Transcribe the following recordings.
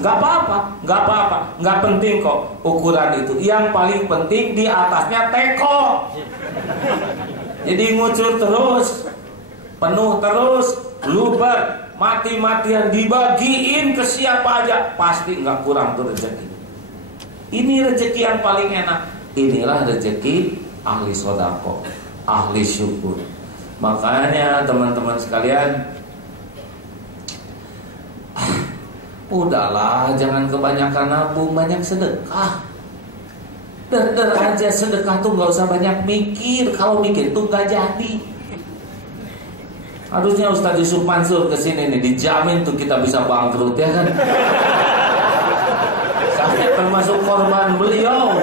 Nggak apa-apa, nggak apa-apa, nggak penting kok ukuran itu. Yang paling penting di atasnya teko. Jadi ngucur terus, penuh terus, luber, mati-matian dibagiin ke siapa aja, pasti nggak kurang tuh rezeki. Ini rezeki yang paling enak. Inilah rezeki ahli sodako, ahli syukur. Makanya teman-teman sekalian, udahlah, jangan kebanyakan nabung, banyak sedekah. Der aja sedekah tuh nggak usah banyak mikir. Kalau mikir tuh nggak jadi. Harusnya Ustaz Yusuf Mansur kesini nih, dijamin tuh kita bisa bangkrut, ya kan? Saya termasuk korban beliau.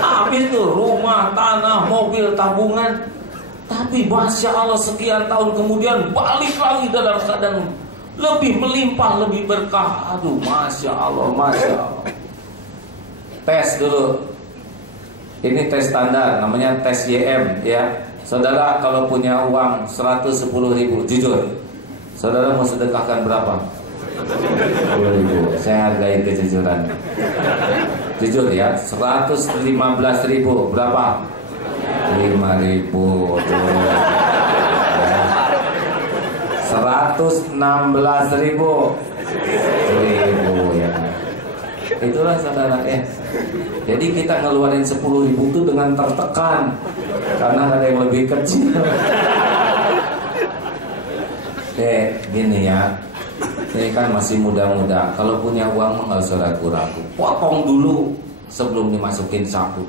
Habis tuh rumah, tanah, mobil, tabungan. Tapi Masya Allah sekian tahun kemudian balik lagi dalam keadaan lebih melimpah, lebih berkah. Aduh, Masya Allah, Masya Allah. Tes dulu. Ini tes standar, namanya tes YM, ya. Saudara kalau punya uang 110.000, jujur, saudara mau sedekahkan berapa? 10.000. Saya hargai kejujuran. Jujur ya, 115.000 berapa? 5.000. 116.000 ya. Itulah saudara ya. Jadi kita ngeluarin 10.000 itu dengan tertekan, karena ada yang lebih kecil. Gini ya, ini kan masih muda-muda. Kalau punya uang nggak usah ragu-ragu. Potong dulu sebelum dimasukin saku.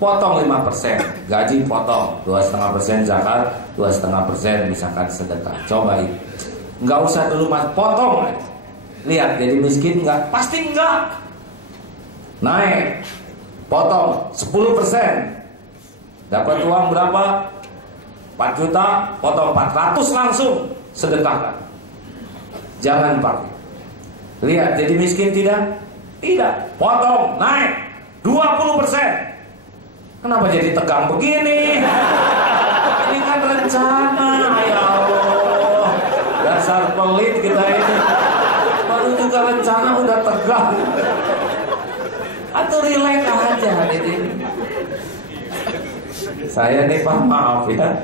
Potong 5%, gaji potong 2,5% zakat, 2,5% misalkan sedekah. Cobain, nggak usah dulu mas, potong. Lihat jadi miskin nggak? Pasti nggak. Naik, potong 10%, dapat uang berapa? 4 juta, potong 400 langsung sedekahkan. Jangan pakai. Lihat jadi miskin tidak? Tidak. Potong, naik 20%. Kenapa jadi tegang begini? Ini kan rencana. Ya Allah, dasar pelit kita ini. Baru juga rencana udah tegang. Atau relax aja ini. Saya nih Pak, maaf ya,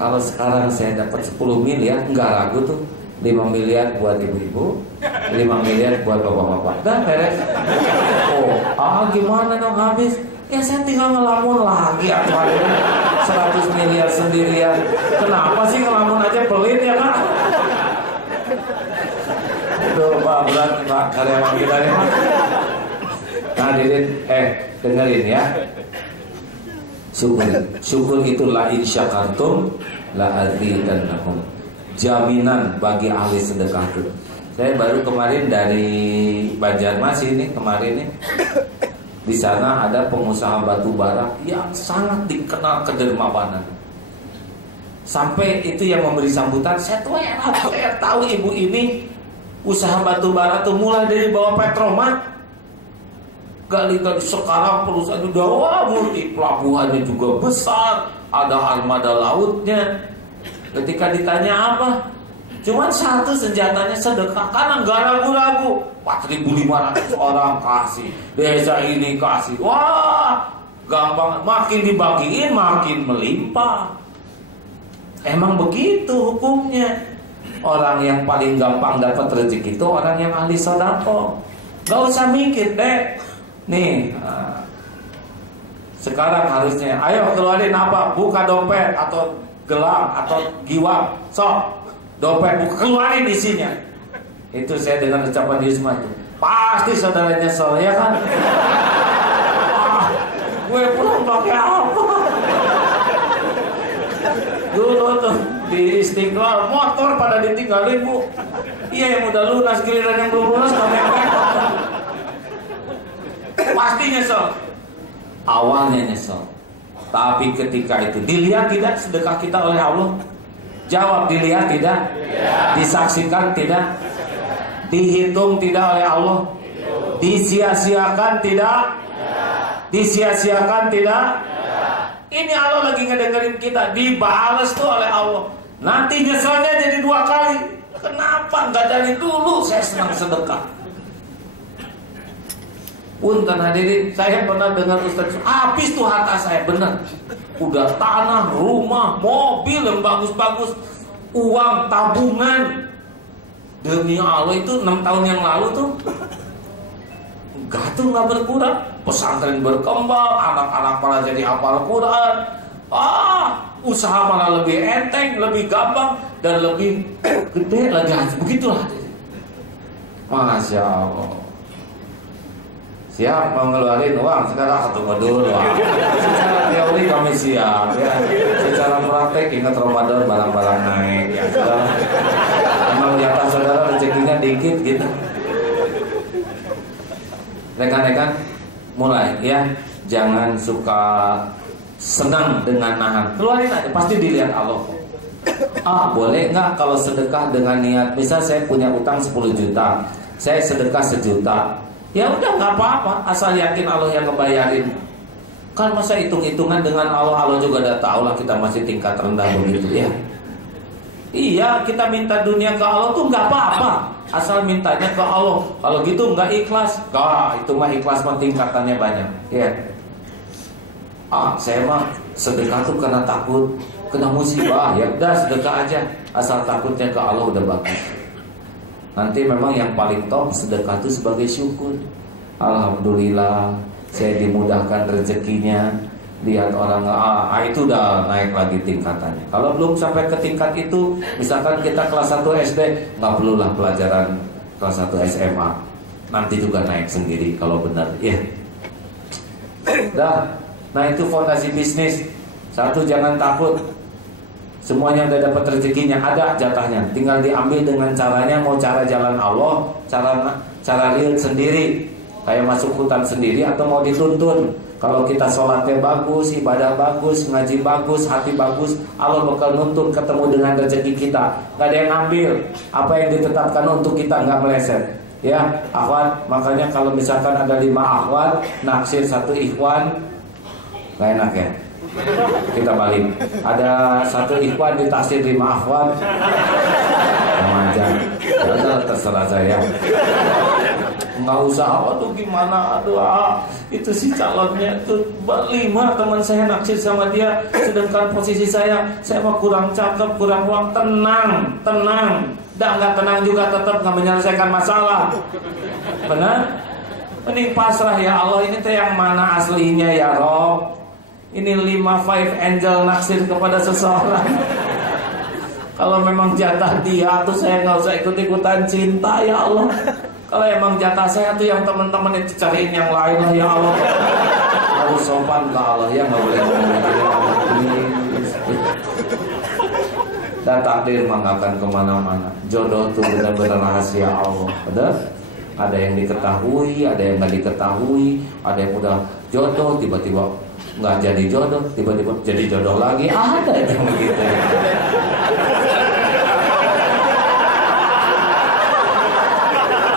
kalau sekarang saya dapat 10 miliar, nggak ragu tuh. 5 miliar buat ibu-ibu, 5 miliar buat bapak-bapak. Dan beres. Gimana dong habis? Ya saya tinggal ngelamun lagi. 100 miliar sendirian. Kenapa sih ngelamun aja pelit ya kan? Tuh Pak, berat Pak, karyawan kita ya. Hadirin, dengerin ya. Syukur itu la in syakartum la azidannakum. Jaminan bagi ahli sedekah itu. Saya baru kemarin dari Banjarmasin ini, kemarin ini. Di sana ada pengusaha batu bara yang sangat dikenal kedermawanan. Sampai itu yang memberi sambutan, saya tahu ibu ini usaha batu bara tuh mulai dari bawah Petromat. Gali-gali sekarang perusahaan udah multi, pelabuhannya juga besar, ada armada lautnya. Ketika ditanya apa, cuman satu senjatanya sedekah, karena nggak ragu-ragu. 4.500 orang kasih, desa ini kasih, wah gampang, makin dibagiin makin melimpah. Emang begitu hukumnya. Orang yang paling gampang dapat rezeki itu orang yang ahli sedekah. Gak usah mikir deh. Nih, sekarang harusnya, ayo keluarin apa? Buka dompet atau gelang atau giwang, sok dompet buka, keluarin isinya. Itu saya dengan ucapan Yusma tuh, pasti saudara nyesel ya kan? Gue pulang pakai apa? Dulu tuh di Istiqlal motor pada ditinggalin bu. Iya yang udah lunas, giliran yang belum lunas kami yang repot. Pasti nyesel. Awalnya nyesel, tapi ketika itu dilihat tidak sedekah kita oleh Allah? Jawab, dilihat tidak? Disaksikan tidak? Dihitung tidak oleh Allah? Disia-siakan tidak? Disia-siakan tidak? Ini Allah lagi ngedengerin kita, dibalas tuh oleh Allah. Nanti nyeselnya jadi 2 kali. Kenapa? Nggak dari dulu saya senang sedekah. Punten hadirin, saya pernah dengar Ustaz, habis tuh harta saya, benar. Udah tanah, rumah, mobil yang bagus-bagus, uang tabungan. Demi Allah itu 6 tahun yang lalu tuh nggak berkurang. Pesantren berkembang, anak-anak malah jadi hafal Quran. Usaha malah lebih enteng, lebih gampang, dan lebih gede lagi. Begitulah. Masya Allah. Siap mau ngeluarin uang sekarang atau dulu. Secara teori kami siap ya. Secara praktek ingat Ramadan barang-barang naik ya. Memang jatah saudara rezekinya dikit gitu. Rekan-rekan mulai ya. Jangan suka senang dengan nahan. Keluarin aja, pasti dilihat Allah. Boleh nggak kalau sedekah dengan niat, misal saya punya utang 10 juta, saya sedekah 1 juta. Ya udah nggak apa-apa, asal yakin Allah yang ngebayarin. Kan masa hitung-hitungan dengan Allah, Allah juga udah tahu lah kita masih tingkat rendah begitu ya. Iya, kita minta dunia ke Allah tuh nggak apa-apa, asal mintanya ke Allah. Kalau gitu nggak ikhlas, itu mah ikhlas mah tingkatannya banyak. Ya. Saya mah sedekah tuh karena takut kena musibah. Ya udah sedekah aja, asal takutnya ke Allah udah bagus. Nanti memang yang paling top sedekah itu sebagai syukur. Alhamdulillah saya dimudahkan rezekinya. Lihat orang itu udah naik lagi tingkatannya. Kalau belum sampai ke tingkat itu, misalkan kita kelas 1 SD, nggak perlulah pelajaran kelas 1 SMA. Nanti juga naik sendiri kalau benar ya. Nah itu fondasi bisnis. 1, jangan takut. Semuanya udah dapat rezekinya, ada jatahnya. Tinggal diambil dengan caranya, mau cara jalan Allah, cara real sendiri, kayak masuk hutan sendiri, atau mau dituntun. Kalau kita sholatnya bagus, ibadah bagus, ngaji bagus, hati bagus, Allah bakal nuntun ketemu dengan rezeki kita. Gak ada yang ambil apa yang ditetapkan untuk kita, nggak meleset. Ya, akhwat, makanya kalau misalkan ada 5 akhwat, naksir 1 ikhwan, gak enak ya. Kita balik. Ada 1 ikhwan ditaksir 5 akhwat. Aja. Ya terserah saya. Nggak usah, aduh gimana, itu si calonnya tuh 5 teman saya naksir sama dia, sedangkan posisi saya mah kurang cakep, kurang uang. Tenang. Dan nggak tenang juga tetap nggak menyelesaikan masalah. Benar? Mending pasrah ya Allah, ini teh yang mana aslinya ya Rob. Ini 5 angel naksir kepada seseorang. Kalau memang jatah dia tuh saya nggak usah ikut-ikutan cinta ya Allah. Kalau emang jatah saya tuh yang teman-teman itu cariin yang lain lah ya Allah. Harus sopan ke Allah ya, nggak boleh ngomong gini. Dan takdir mah nggak akan kemana-mana. Jodoh tuh benar-benar rahasia Allah. Benar? Ada yang diketahui, ada yang nggak diketahui, ada yang udah jodoh tiba-tiba nggak jadi jodoh, tiba-tiba jadi jodoh lagi. Ada yang begitu.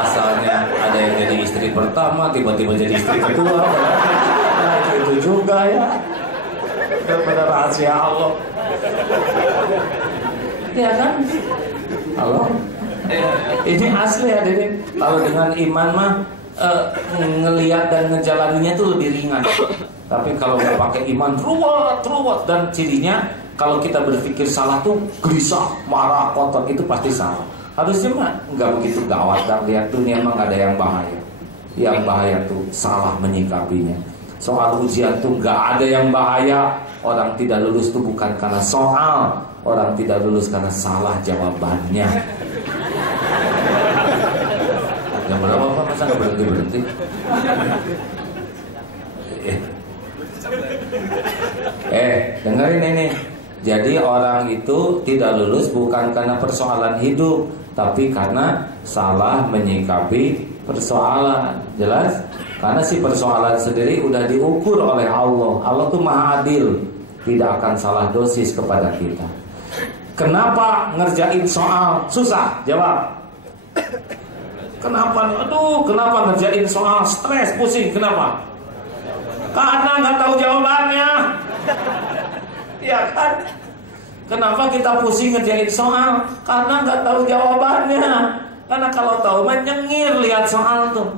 Asalnya ada yang jadi istri pertama, tiba-tiba jadi istri kedua. Nah, itu juga ya. Benar-benar rahasia Allah. Ya kan? Halo. Ini asli ya, Dede. Kalau dengan iman mah ngelihat dan ngejalaninya tuh lebih ringan. Tapi kalau nggak pakai iman, ruwet, dan cirinya kalau kita berpikir salah tuh gelisah, marah, kotor, itu pasti salah. Harusnya mah nggak begitu gawat. Dan lihat dunia mah nggak ada yang bahaya. Yang bahaya tuh salah menyikapinya. Soal ujian tuh nggak ada yang bahaya. Orang tidak lulus tuh bukan karena soal, orang tidak lulus karena salah jawabannya. Yang berapa Pak? Masa nggak berhenti? Dengerin ini. Jadi orang itu tidak lulus bukan karena persoalan hidup, tapi karena salah menyikapi persoalan. Jelas? Karena si persoalan sendiri udah diukur oleh Allah. Allah tuh maha adil, tidak akan salah dosis kepada kita. Kenapa ngerjain soal susah? Jawab. Kenapa? Kenapa ngerjain soal stres, pusing? Kenapa? Karena nggak tahu jawabannya. Ya kan? Kenapa kita pusing ngerjain soal? Karena nggak tahu jawabannya. Karena kalau tahu mah nyengir lihat soal tuh.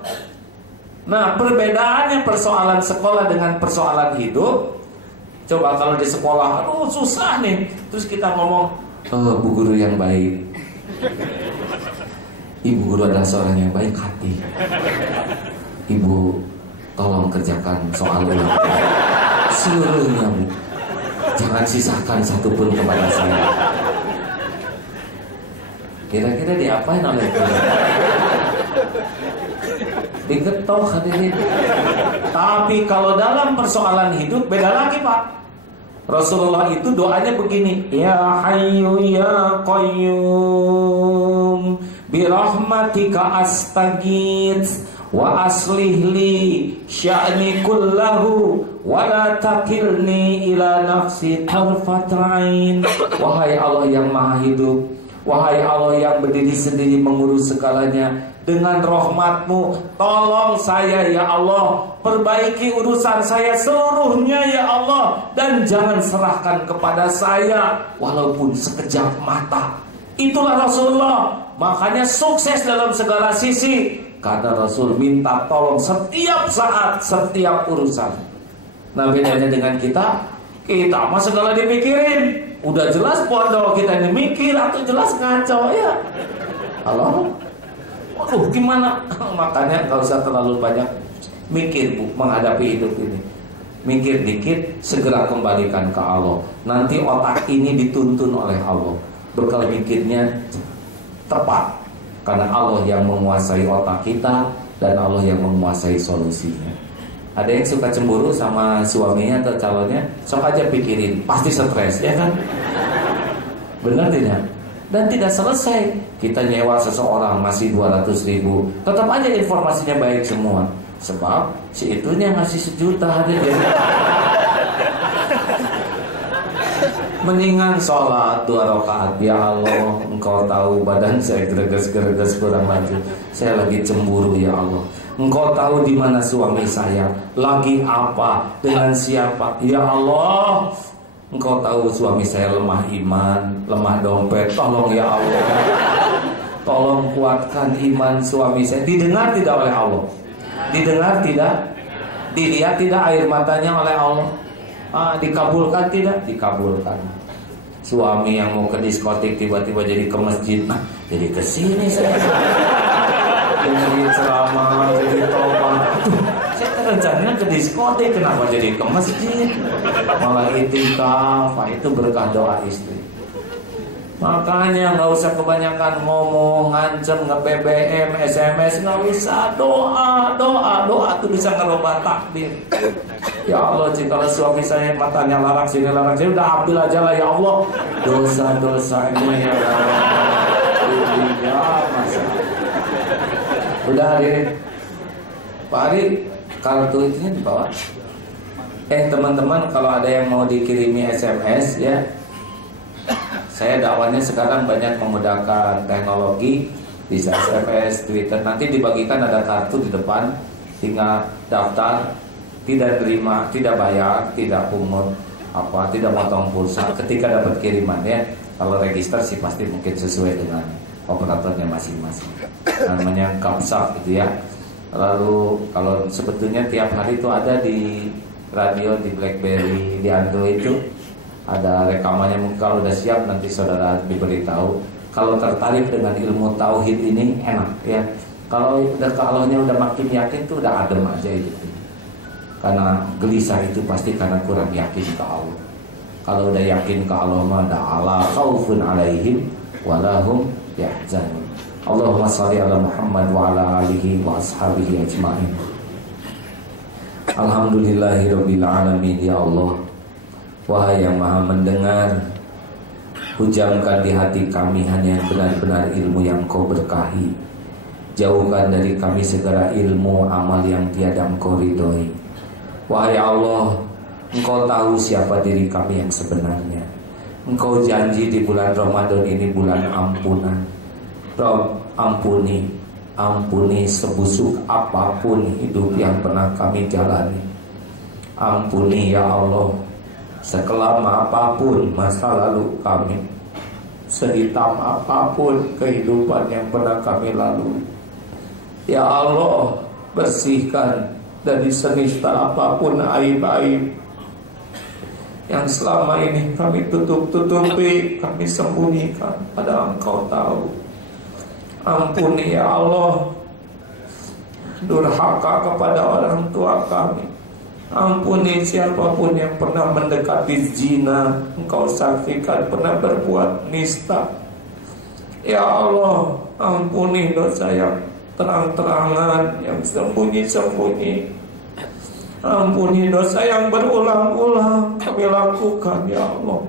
Nah, perbedaannya persoalan sekolah dengan persoalan hidup. Coba kalau di sekolah, aduh susah nih. Terus kita ngomong, oh, Bu Guru yang baik. Ibu Guru adalah seorang yang baik hati. Ibu, tolong kerjakan soal ulang seluruhnya, Bu. Jangan sisakan satupun kepada saya. Kira-kira diapain oleh guru? Digetok hadirin. Tapi kalau dalam persoalan hidup beda lagi, Pak. Rasulullah itu doanya begini, ya hayyu ya qayyum birahmatika astaghits wa aslih li sya'ni kullahu wa la takilni ila nafsi tarfat ain. Wahai Allah yang maha hidup, wahai Allah yang berdiri sendiri mengurus segalanya, dengan rahmat-Mu tolong saya ya Allah, perbaiki urusan saya seluruhnya ya Allah, dan jangan serahkan kepada saya walaupun sekejap mata. Itulah Rasulullah, makanya sukses dalam segala sisi, karena Rasul minta tolong setiap saat, setiap urusan. Nah, bedanya dengan kita mah segala dipikirin. Udah jelas pondok kita ini mikir atau jelas ngaco ya. Halo? Waduh, gimana? Makanya gak usah terlalu banyak mikir, Bu, menghadapi hidup ini. Mikir dikit, segera kembalikan ke Allah. Nanti otak ini dituntun oleh Allah. Bekal mikirnya tepat, karena Allah yang menguasai otak kita dan Allah yang menguasai solusinya. Ada yang suka cemburu sama suaminya atau calonnya, sok aja pikirin, pasti stres, ya kan? Benar tidak? Dan tidak selesai. Kita nyewa seseorang masih 200.000, tetap aja informasinya baik semua. Sebab si itunya ngasih 1 juta hari dia. Mendingan sholat 2 rakaat. Ya Allah, Engkau tahu badan saya gereges-gereges kurang maju. Saya lagi cemburu ya Allah. Engkau tahu di mana suami saya, lagi apa, dengan siapa. Ya Allah, Engkau tahu suami saya lemah iman, lemah dompet. Tolong ya Allah, tolong kuatkan iman suami saya. Didengar tidak oleh Allah? Didengar tidak? Dilihat tidak air matanya oleh Allah? Dikabulkan tidak? Dikabulkan. Suami yang mau ke diskotik tiba-tiba jadi ke masjid, jadi ke sini saya. Jadi ceramah, jadi tobat. Saya rencananya ke diskotik, kenapa jadi ke masjid? Malah itikaf. Itu berkah doa istri. Makanya nggak usah kebanyakan ngomong, ngancem, nge-BBM, SMS, nggak usah. Doa tuh bisa ngerubah takdir. Ya Allah, jika suami saya matanya larang sini larang sini, udah ambil aja lah ya Allah dosa-dosanya ya Allah. Ya masa. Udah hadirin. Pak Ari, kartu itu dibawa. Teman-teman, kalau ada yang mau dikirimi SMS ya, saya dakwahnya sekarang banyak memudahkan teknologi, bisa SMS, Twitter. Nanti dibagikan ada kartu di depan, tinggal daftar, tidak terima, tidak bayar, tidak pungut tidak potong pulsa. Ketika dapat kiriman ya, kalau register sih pasti mungkin sesuai dengan operatornya masing-masing. Namanya Kapsaf gitu ya. Lalu kalau sebetulnya tiap hari itu ada di radio, di BlackBerry, di Android itu ada rekamannya. Mungkin kalau udah siap nanti saudara diberitahu. Kalau tertarik dengan ilmu tauhid ini enak ya. Kalau udah Allahnya udah makin yakin tuh udah adem aja itu. Karena gelisah itu pasti karena kurang yakin ke Allah. Kalau udah yakin ke Allah mah ala khaufun alaihim walahum yahzanun. Allahumma shalli ala Muhammad wa ala alihi wa ashabihi ajma'in. Alhamdulillahirabbil alamin. Ya Allah, wahai yang maha mendengar, hujamkan di hati kami hanya benar-benar ilmu yang Kau berkahi. Jauhkan dari kami segala ilmu amal yang tiada Engkau ridhoi. Wahai Allah, Engkau tahu siapa diri kami yang sebenarnya. Engkau janji di bulan Ramadan ini bulan ampunan. Rob, ampuni sebusuk apapun hidup yang pernah kami jalani. Ampuni ya Allah sekelam apapun masa lalu kami, sehitam apapun kehidupan yang pernah kami lalui. Ya Allah, bersihkan dari senista apapun aib-aib yang selama ini kami tutup-tutupi, kami sembunyikan, padahal Engkau tahu. Ampuni ya Allah durhaka kepada orang tua kami. Ampuni siapapun yang pernah mendekati zina, Engkau saksikan pernah berbuat nista. Ya Allah, ampuni dosa yang terang-terangan, yang sembunyi-sembunyi. Ampuni dosa yang berulang-ulang kami lakukan ya Allah,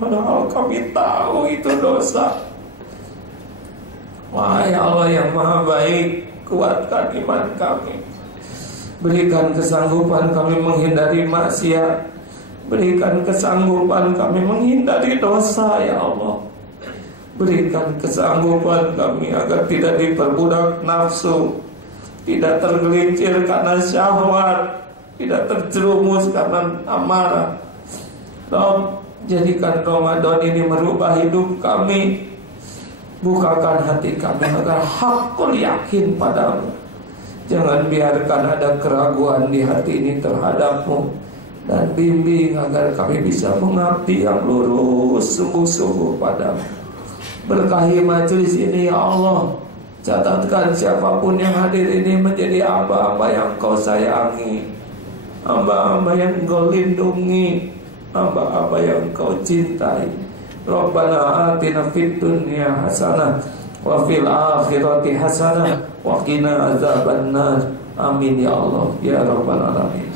padahal kami tahu itu dosa. Wahai Allah yang maha baik, kuatkan iman kami. Berikan kesanggupan kami menghindari maksiat. Berikan kesanggupan kami menghindari dosa ya Allah. Berikan kesanggupan kami agar tidak diperbudak nafsu, tidak tergelincir karena syahwat, tidak terjerumus karena amarah. Rabb, jadikan Ramadan ini merubah hidup kami. Bukakan hati kami agar hakul yakin padamu. Jangan biarkan ada keraguan di hati ini terhadapmu. Dan bimbing agar kami bisa mengabdi yang lurus sungguh-sungguh padamu. Berkahi majelis ini ya Allah. Catatkan siapapun yang hadir ini menjadi hamba-hamba yang Kau sayangi, hamba-hamba yang Kau lindungi, hamba-hamba yang Kau cintai. Rabbana atina fid dunya hasanah wa fil akhirati hasanah wa qina azabannar. Amin ya Allah ya rabbal alamin.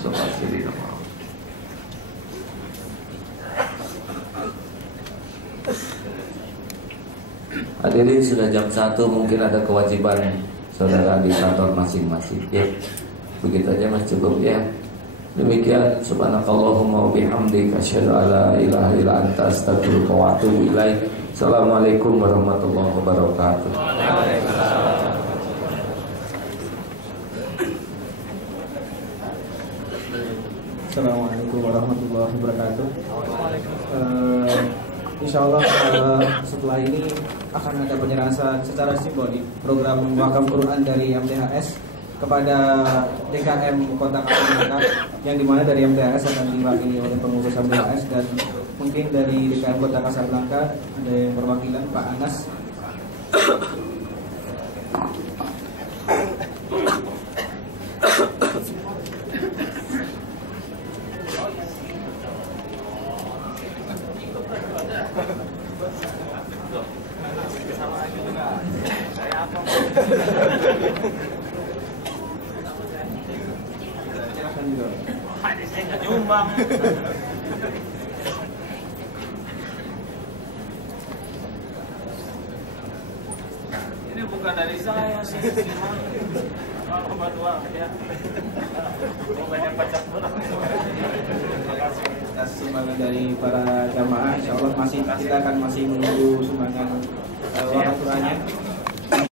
Hadirin, sudah jam 1, mungkin ada kewajiban saudara di kantor masing-masing. Ya, begitu aja Mas, cukup ya. Demikian, subhanakallahumma wa bihamdika asyhadu an la ilaha illa anta astaghfiruka wa atubu ilaik. Assalamualaikum warahmatullahi wabarakatuh. Assalamualaikum warahmatullahi wabarakatuh. Insyaallah setelah ini akan ada penyerahan secara simbolik program wakaf Quran dari MTHS kepada DKM Kota Kasablanka, yang dimana dari MTHS akan diwakili oleh pengurus MTHS, dan mungkin dari DKM Kota Kasablanka ada yang perwakilan Pak Anas. Ini bukan dari saya sih. Atas sumbangan dari para jamaah, insyaallah kita akan masih menunggu sumbangan wakaf Qurannya.